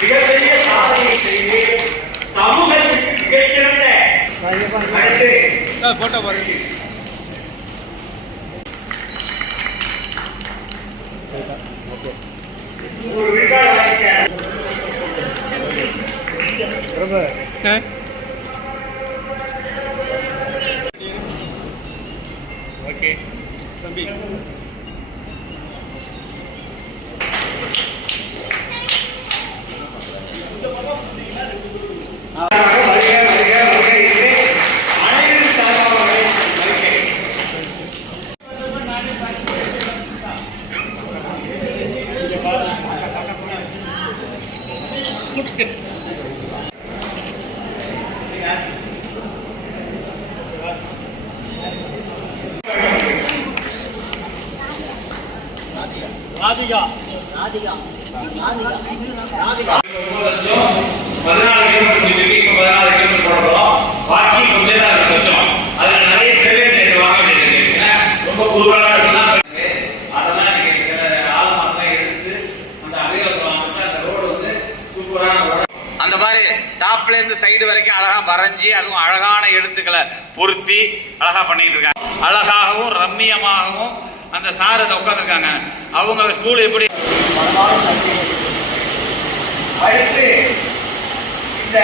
மிகப்பெரிய சாதனை செய்து சமூகத்திற்கு மிகச்சிறந்த போட்டோ பாருங்க. ஒரு விழுக்காடு வாங்கிக்க ஓகே தம்பி. ராதிகா ராதிகா ராதிகா ராதிகா 14 கிலோமீட்டர் முடிச்சிருக்கு. இப்போ 14 கிலோமீட்டர் போடுறோம். பாக்கி கொஞ்சம் தான் கொஞ்சம் அதுல நிறைய பேர் வாங்க வேண்டியிருக்கு. ரொம்ப குறுகலான அதெல்லாம் நீங்க ஆழமாத்தான் எடுத்து அந்த அபிகாரம் அந்த ரோடு வந்து சூப்பரான ரோடு. அந்த மாதிரி டாப்ல இருந்து சைடு வரைக்கும் அழகா வரைஞ்சி அதுவும் அழகான எழுத்துக்களை பொருத்தி அழகா பண்ணிட்டு இருக்காங்க. அழகாகவும் ரம்மியமாகவும் அந்த சார் அதை உட்காந்துருக்காங்க. அவங்க ஸ்கூல் எப்படி அடுத்து இந்த